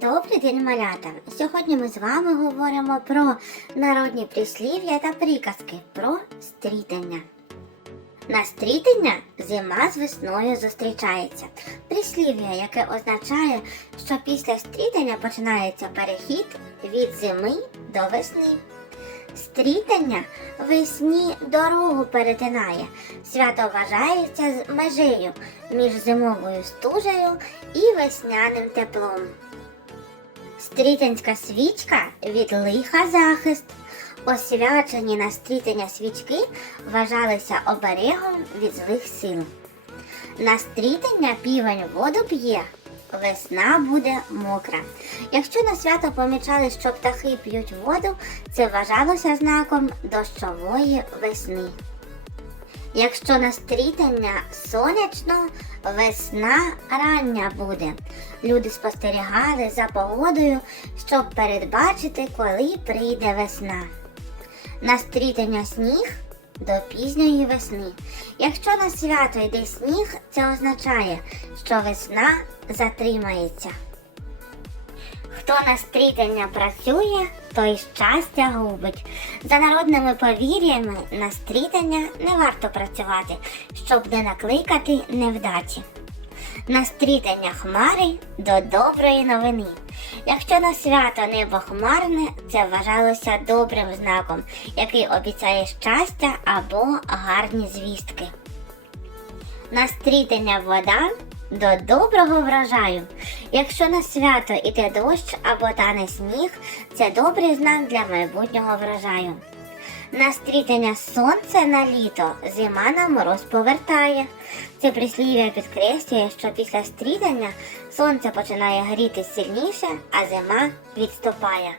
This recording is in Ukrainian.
Добрий день, малята! Сьогодні ми з вами говоримо про народні прислів'я та приказки про стрітення. На стрітення зима з весною зустрічається. Прислів'я, яке означає, що після стрітення починається перехід від зими до весни. Стрітання весні дорогу перетинає. Свято вважається межею між зимовою стужею і весняним теплом. Стрітинська свічка від лиха захист. Освячені на стрітення свічки вважалися оберегом від злих сил. На стрітення півень воду п'є, весна буде мокра. Якщо на свято помічали, що птахи п'ють воду, це вважалося знаком дощової весни. Якщо на стрітання сонячно, весна рання буде. Люди спостерігали за погодою, щоб передбачити, коли прийде весна. На стрітання сніг до пізньої весни. Якщо на свято йде сніг, це означає, що весна затримається. Хто на стрітання працює, той щастя губить. За народними повір'ями на стрітання не варто працювати, щоб не накликати невдачі. На стрітання хмари до доброї новини. Якщо на свято небо хмарне, це вважалося добрим знаком, який обіцяє щастя або гарні звістки. На стрітення вода до доброго врожаю. Якщо на свято іде дощ або тане сніг, це добрий знак для майбутнього врожаю. На стрітення сонце на літо зима на мороз повертає. Це прислів'я підкреслює, що після стрітання сонце починає гріти сильніше, а зима відступає.